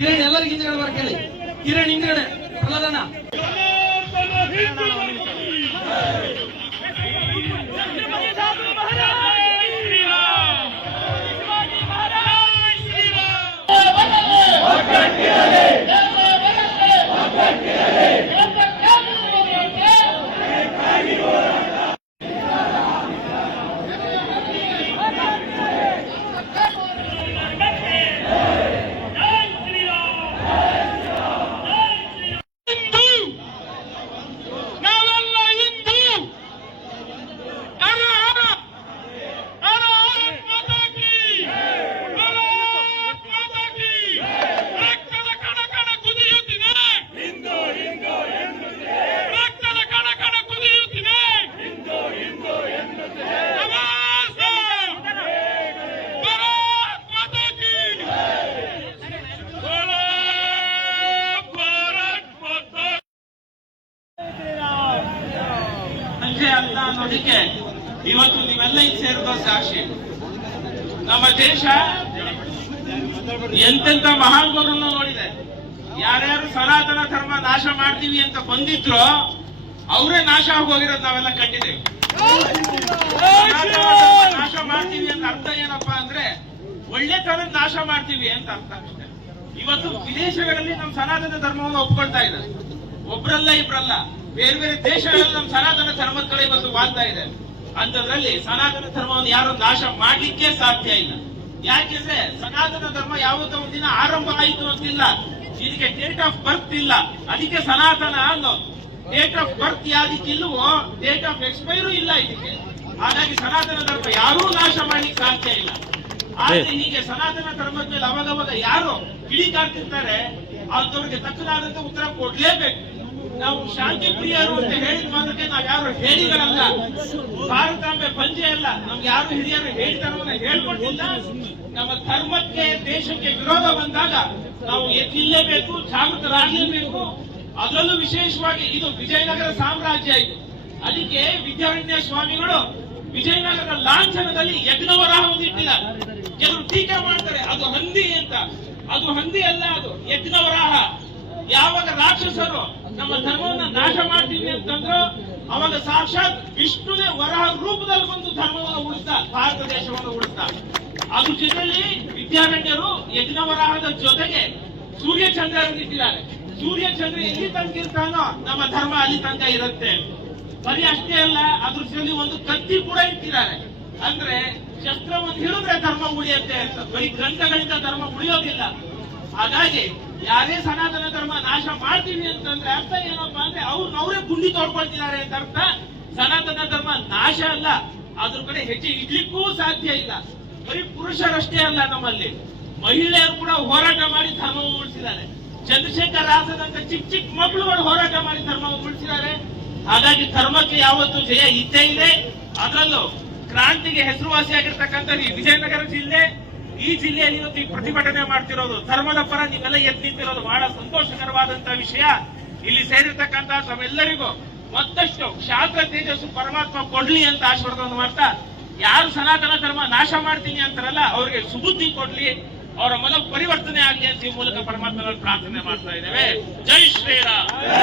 ಕಿರಣ್ ಎಲ್ಲರಿಗೆ ಹಿಂದ್ಗಡೆ ಬರ್ಕೇಳಿ. ಕಿರಣ್ ಹಿಂದ್ಗಡೆ ಪ್ರಹ್ಲಾದನ ಅಂತ ಅನ್ನೋದಕ್ಕೆ ಇವತ್ತು ನೀವೆಲ್ಲ ಇಲ್ಲಿ ಸೇರಿದ ಸಾಕ್ಷಿ. ನಮ್ಮ ದೇಶ ಎಂತೆಂತ ಮಹಾನುಭಾವರನ್ನ ನೋಡಿದೆ. ಯಾರ್ಯಾರು ಸನಾತನ ಧರ್ಮ ನಾಶ ಮಾಡ್ತೀವಿ ಅಂತ ಬಂದಿದ್ರು ಅವರೇ ನಾಶ ಆಗೋಗಿರೋದು ನಾವೆಲ್ಲ ಕಂಡಿದ್ದೇವೆ. ನಾಶ ಮಾಡ್ತೀವಿ ಅಂತ ಅರ್ಥ ಏನಪ್ಪಾ ಅಂದ್ರೆ ಒಳ್ಳೆತನ ನಾಶ ಮಾಡ್ತೀವಿ ಅಂತ ಅರ್ಥ ಅಷ್ಟೇ. ಇವತ್ತು ವಿದೇಶಗಳಲ್ಲಿ ನಮ್ಮ ಸನಾತನ ಧರ್ಮವನ್ನು ಒಪ್ಕೊಳ್ತಾ ಇದ್ದಾರೆ. ಒಬ್ರಲ್ಲ ಇಬ್ರಲ್ಲ, ಬೇರೆ ಬೇರೆ ದೇಶಗಳಲ್ಲಿ ನಮ್ಮ ಸನಾತನ ಧರ್ಮದ ಕಡೆ ಇವತ್ತು ವಾಲ್ತಾ ಇದೆ. ಅಂತದ್ರಲ್ಲಿ ಸನಾತನ ಧರ್ಮವನ್ನು ಯಾರು ನಾಶ ಮಾಡ್ಲಿಕ್ಕೆ ಸಾಧ್ಯ ಇಲ್ಲ. ಯಾಕೆಂದ್ರೆ ಸನಾತನ ಧರ್ಮ ಯಾವತ್ತೋ ಒಂದಿನ ಆರಂಭ ಆಯಿತು ಅಂತಿಲ್ಲ, ಇದಕ್ಕೆ ಡೇಟ್ ಆಫ್ ಬರ್ತ್ ಇಲ್ಲ. ಅದಕ್ಕೆ ಸನಾತನ ಅನ್ನೋ ಡೇಟ್ ಆಫ್ ಬರ್ತ್ ಯಾವ್ದಕ್ಕಿಲ್ವೋ ಡೇಟ್ ಆಫ್ ಎಕ್ಸ್ಪೈರು ಇಲ್ಲ ಇದಕ್ಕೆ. ಹಾಗಾಗಿ ಸನಾತನ ಧರ್ಮ ಯಾರೂ ನಾಶ ಮಾಡ್ಲಿಕ್ಕೆ ಸಾಧ್ಯ ಇಲ್ಲ. ಆದ್ರೆ ಹೀಗೆ ಸನಾತನ ಧರ್ಮದ ಮೇಲೆ ಅವಾಗವಾಗ ಯಾರು ಕಿಡಿಕಾಡ್ತಿರ್ತಾರೆ ಅವ್ರಿಗೆ ತಕ್ಕನಾದಂತ ಉತ್ತರ ಕೊಡ್ಲೇಬೇಕು. ನಾವು ಶಾಂತಿ ಪ್ರಿಯರು ಅಂತ ಹೇಳಿದ ಮಾತ್ರಕ್ಕೆ ನಾವ್ ಯಾರು ಹೇಳಿಗಳಲ್ಲ, ಭಾರತಾಂಬೆ ಪಂಜೆ ಅಲ್ಲ. ನಮ್ಗೆ ಯಾರು ಹಿರಿಯರು ಹೇಳಿತನವನ್ನ ಹೇಳ್ಕೊಟ್ಟಿಲ್ಲ. ನಮ್ಮ ಧರ್ಮಕ್ಕೆ ದೇಶಕ್ಕೆ ವಿರೋಧ ಬಂದಾಗ ನಾವು ಎದ್ದಿಲ್ಲೇಬೇಕು, ಜಾಗೃತರಾಗಲೇಬೇಕು. ಅದರಲ್ಲೂ ವಿಶೇಷವಾಗಿ ಇದು ವಿಜಯನಗರ ಸಾಮ್ರಾಜ್ಯ ಇದು. ಅದಕ್ಕೆ ವಿದ್ಯಾರಣ್ಯ ಸ್ವಾಮಿಗಳು ವಿಜಯನಗರದ ಲಾಂಛನದಲ್ಲಿ ಯಜ್ಞವರಾಹ ಇಟ್ಟಿದ್ದಾರೆ. ಕೆಲವರು ಟೀಕೆ ಮಾಡ್ತಾರೆ ಅದು ಹಂದಿ ಅಂತ. ಅದು ಹಂದಿ ಅಲ್ಲ, ಅದು ಯಜ್ಞವರಾಹ. ಯಾವಾಗ ರಾಕ್ಷಸರು ನಮ್ಮ ಧರ್ಮವನ್ನ ನಾಶ ಮಾಡ್ತೀವಿ ಅಂತಂದ್ರು ಅವಾಗ ಸಾಕ್ಷಾತ್ ವಿಷ್ಣುನೇ ವರಹ ರೂಪದಲ್ಲಿ ಬಂದು ಧರ್ಮವನ್ನು ಉಳಿಸ್ತಾ, ಭಾರತ ದೇಶವನ್ನು ಉಳಿಸ್ತಾ. ಅದ್ರ ಜೊತೆಯಲ್ಲಿ ವಿದ್ಯಾರಣ್ಯರು ಯಜ್ಞವರಾಹದ ಜೊತೆಗೆ ಸೂರ್ಯಚಂದ್ರನಿಟ್ಟಿದ್ದಾರೆ. ಸೂರ್ಯಚಂದ್ರ ಎಲ್ಲಿ ತನಕ ಇರ್ತಾನೋ ನಮ್ಮ ಧರ್ಮ ಅಲ್ಲಿ ತನಕ ಇರುತ್ತೆ. ಬರೀ ಅಷ್ಟೇ ಅಲ್ಲ, ಅದ್ರ ಜೊತೆ ಒಂದು ಕತ್ತಿ ಕೂಡ ಇಟ್ಟಿದ್ದಾರೆ. ಅಂದ್ರೆ ಶಸ್ತ್ರವನ್ನು ಹಿಡಿದ್ರೆ ಧರ್ಮ ಉಳಿಯುತ್ತೆ ಅಂತ. ಬರೀ ಗ್ರಂಥಗಳಿಂದ ಧರ್ಮ ಉಳಿಯೋದಿಲ್ಲ. ಹಾಗಾಗಿ ಯಾರೇ ಸನಾತನ ಧರ್ಮ ನಾಶ ಮಾಡ್ತೀವಿ ಅಂತಂದ್ರೆ ಅರ್ಥ ಏನಪ್ಪಾ ಅಂದ್ರೆ ಅವರೇ ಗುಂಡಿ ತೋಡ್ಕೊಳ್ತಿದ್ದಾರೆ ಅಂತ ಅರ್ಥ. ಸನಾತನ ಧರ್ಮ ನಾಶ ಅಲ್ಲ, ಅದ್ರ ಕಡೆ ಹೆಜ್ಜೆ ಇಡ್ಲಿಕ್ಕೂ ಸಾಧ್ಯ ಇಲ್ಲ. ಬರೀ ಪುರುಷರಷ್ಟೇ ಅಲ್ಲ, ನಮ್ಮಲ್ಲಿ ಮಹಿಳೆಯರು ಕೂಡ ಹೋರಾಟ ಮಾಡಿ ಧರ್ಮವನ್ನು ಉಳಿಸಿದ್ದಾರೆ. ಚಂದ್ರಶೇಖರ್ ಆಜಾದ್ ಚಿಕ್ಕ ಚಿಕ್ಕ ಮಕ್ಕಳುಗಳು ಹೋರಾಟ ಮಾಡಿ ಧರ್ಮವನ್ನು ಉಳಿಸಿದ್ದಾರೆ. ಹಾಗಾಗಿ ಧರ್ಮಕ್ಕೆ ಯಾವತ್ತೂ ಜಯ ಇದ್ದೇ ಇದೆ. ಅದರಲ್ಲೂ ಕ್ರಾಂತಿಗೆ ಹೆಸರುವಾಸಿಯಾಗಿರ್ತಕ್ಕಂಥ ಈ ವಿಜಯನಗರ ಜಿಲ್ಲೆ, ಈ ಜಿಲ್ಲೆಯಲ್ಲಿ ಇವತ್ತು ಈ ಪ್ರತಿಭಟನೆ ಮಾಡ್ತಿರೋದು ಧರ್ಮದ ಪರ ನೀವೆಲ್ಲ ಎದ್ದು ನಿಂತಿರೋದು ಬಹಳ ಸಂತೋಷಕರವಾದಂತಹ ವಿಷಯ. ಇಲ್ಲಿ ಸೇರಿರ್ತಕ್ಕಂಥ ತಾವೆಲ್ಲರಿಗೂ ಮತ್ತಷ್ಟು ಶಾಂತ ತೇಜಸ್ಸು ಪರಮಾತ್ಮ ಕೊಡ್ಲಿ ಅಂತ ಆಶೀರ್ವಾದವನ್ನು ಮಾಡ್ತಾ, ಯಾರು ಸನಾತನ ಧರ್ಮ ನಾಶ ಮಾಡ್ತೀನಿ ಅಂತಾರಲ್ಲ ಅವ್ರಿಗೆ ಸುಬುದ್ಧಿ ಕೊಡ್ಲಿ, ಅವರ ಮನ ಪರಿವರ್ತನೆ ಆಗಲಿ ಅಂತ ಈ ಮೂಲಕ ಪರಮಾತ್ಮನಲ್ಲಿ ಪ್ರಾರ್ಥನೆ ಮಾಡ್ತಾ ಇದ್ದೇವೆ. ಜೈ ಶ್ರೀರಾಮ್.